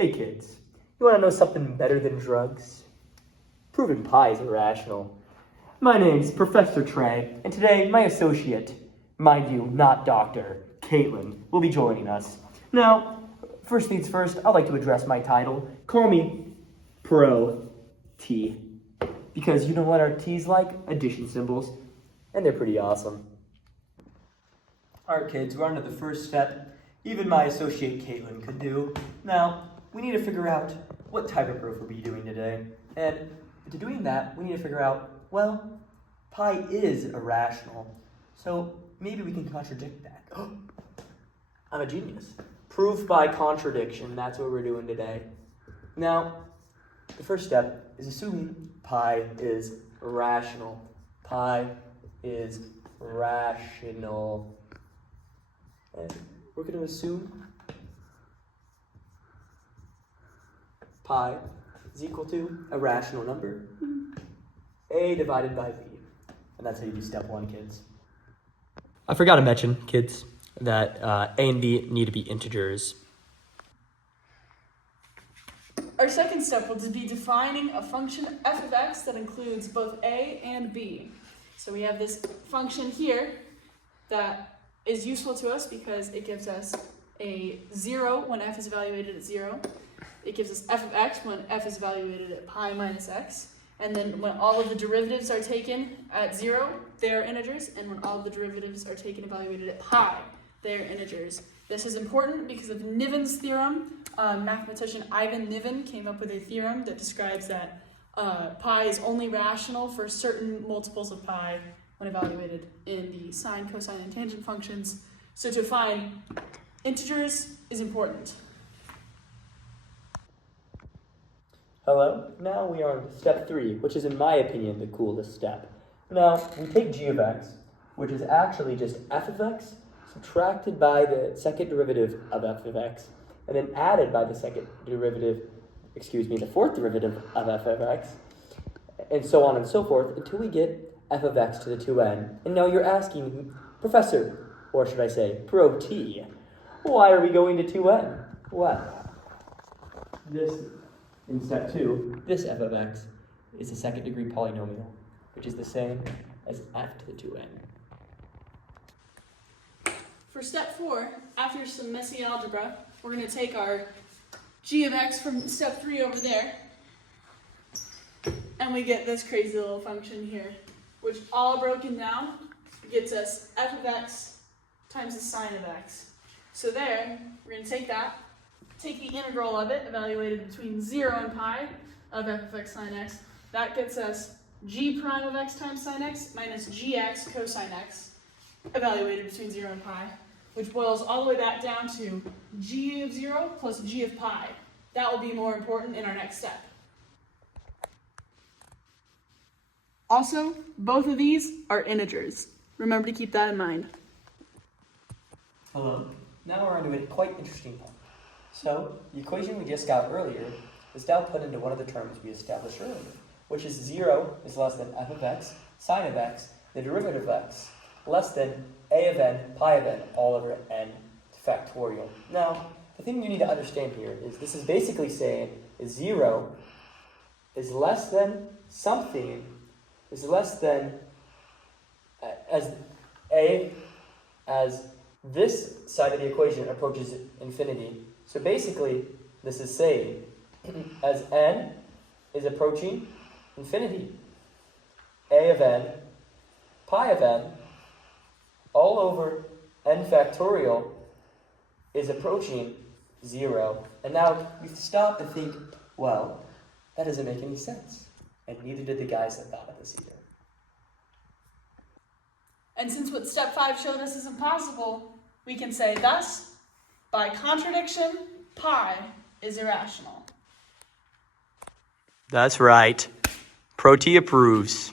Hey kids, you want to know something better than drugs? Proving pi is irrational. My name's Professor Trey, and today my associate, mind you, not Doctor, Caitlin, will be joining us. Now, first things first, I'd like to address my title. Call me Pro T, because you know what our T's like? Addition symbols, and they're pretty awesome. Alright kids, we're on to the first step. Even my associate Caitlin could do. Now, we need to figure out what type of proof we'll be doing today. And to doing that, we need to figure out, well, pi is irrational. So maybe we can contradict that. I'm a genius. Proof by contradiction, that's what we're doing today. Now, the first step is assuming pi is rational. Pi is rational. And we're going to assume pi is equal to a rational number, a divided by b. And that's how you do step one, kids. I forgot to mention, kids, that a and b need to be integers. Our second step will be defining a function f of x that includes both a and b. So we have this function here that is useful to us because it gives us a 0 when f is evaluated at 0. It gives us f of x when f is evaluated at pi minus x. And then when all of the derivatives are taken at 0, they are integers. And when all of the derivatives are taken evaluated at pi, they are integers. This is important because of Niven's theorem. Mathematician Ivan Niven came up with a theorem that describes that pi is only rational for certain multiples of pi when evaluated in the sine, cosine, and tangent functions. So to find integers is important. Hello, now we are on step 3, which is in my opinion the coolest step. Now, we take g of x, which is actually just f of x, subtracted by the second derivative of f of x, and then added by the the fourth derivative of f of x, and so on and so forth, until we get f of x to the 2n. And now you're asking, Professor, or should I say, Pro T, why are we going to 2n? Well, in step 2, this f of x is a second degree polynomial, which is the same as f to the 2n. For step 4, after some messy algebra, we're going to take our g of x from step 3 over there, and we get this crazy little function here, which all broken down gets us f of x times the sine of x. So there, we're going to take that, take the integral of it, evaluated between 0 and pi, of f of x sine x. That gets us g prime of x times sine x minus gx cosine x, evaluated between 0 and pi, which boils all the way back down to g of 0 plus g of pi. That will be more important in our next step. Also, both of these are integers. Remember to keep that in mind. Hello. Now we're on to a quite interesting part. So, the equation we just got earlier is now put into one of the terms we established earlier, which is 0 is less than f of x, sine of x, the derivative of x, less than a of n, pi of n, all over n factorial. Now, the thing you need to understand here is this is basically saying is 0 is less than something is less than as this side of the equation approaches infinity. So basically, this is saying as n is approaching infinity, a of n, pi of n, all over n factorial is approaching 0. And now you stop and think, well, that doesn't make any sense. And neither did the guys that thought of this either. And since what step 5 showed us is impossible, we can say thus, by contradiction, pi is irrational. That's right. Pro T approves.